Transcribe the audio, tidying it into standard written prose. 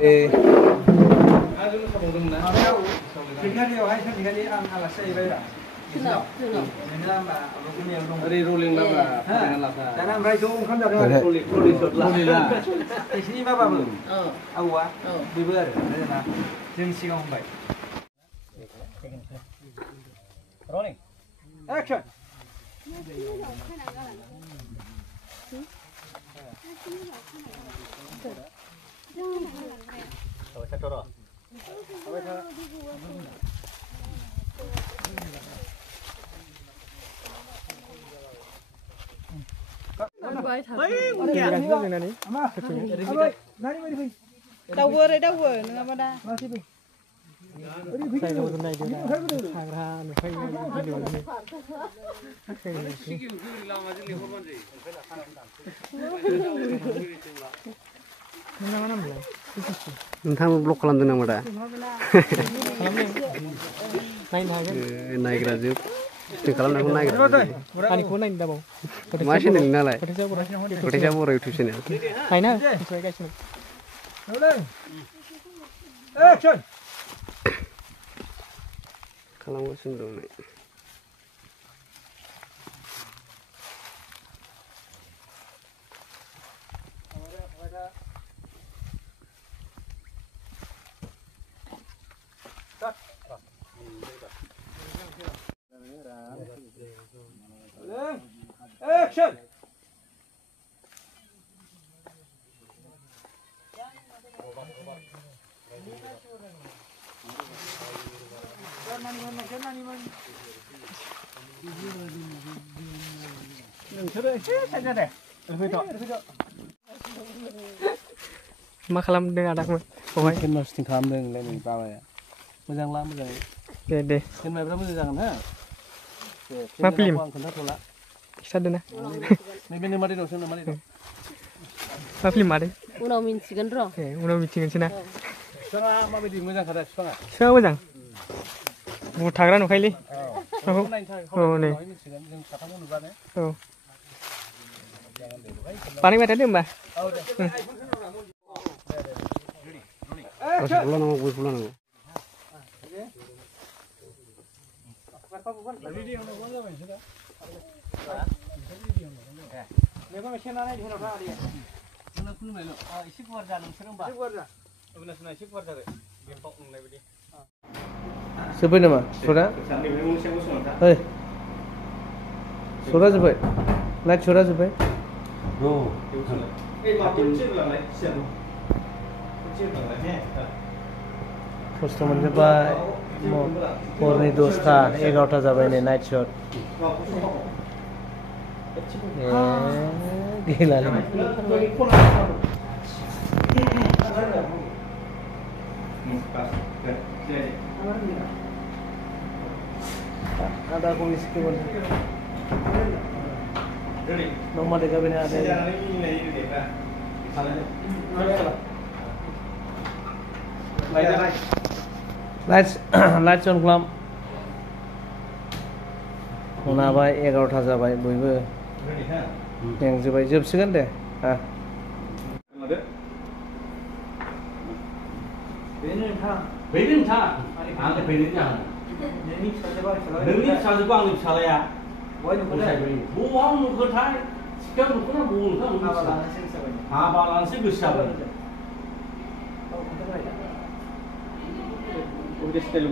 जोंनो खाबावदोंमोन ना फैखालियावहाय सानसेखालि आं आलासि जाहैबाय ओरै रलिं लामा दाना ओमफ्राय ज' ओंखाम जादों आरो नोंसिनि बाबाबो आबौआ बेबो आरो जेनेबा जों सिगाङाव होनबाय रलिं एक्सन दाउबो ओरै दाउबो नङाबा दा नोंथाङा ब्लक खालामदों नामा दा नायग्रा जोब खालामनायखौ नायग्रा मा चेनेल नालाय फथायसा बर' इउटुब चेनेल खालामगासिनो दं एक्शन मा खालामदों आदाखौमोन बहाय केमेरा सेटिं खालामदों नै बाबाया मोजां ला मोजां दे केमेराफ्रा मोजां जागोन हा मा फिल्म आं खोन्थाथ'ला खिथादो ना नैबे नोमा दैनावसो नोमा दैनाव मा फिल्म मादै उनाव मिन्थिगोन र' उनाव मिथिगोनसै ना बिफाङा माबायदि मोजां खादा बिफाङा बिफाङा मोजां बुहुद थाग्रा नुखायोलै औ नै जों साथामाव नुबानो औ बानायबाय थादो होमबा जोब्बाय नामा सरा ओइ सरा जोब्बाय लाइट सरा जोब्बाय खस्थ' मोनजोब्बाय हरनि 10टा 11टा जाबाय नै नाइट शट गैलालै आधा को इसके बोल नॉर्मल देखा बिना आधे लाइट्स अन खालाम मोनाबाय 11टा जाबाय बयबो मेंजोब्बाय जोबसिगोन दे बेनो नोंथां आं बेनो जाहोन नोंनि फिसाजोबो आंनि फिसालाया बहा नुखोथाय सिखायाव नुखोना बबाव नुखो हाबा लानोसो गोसो जाबाय स्टाइल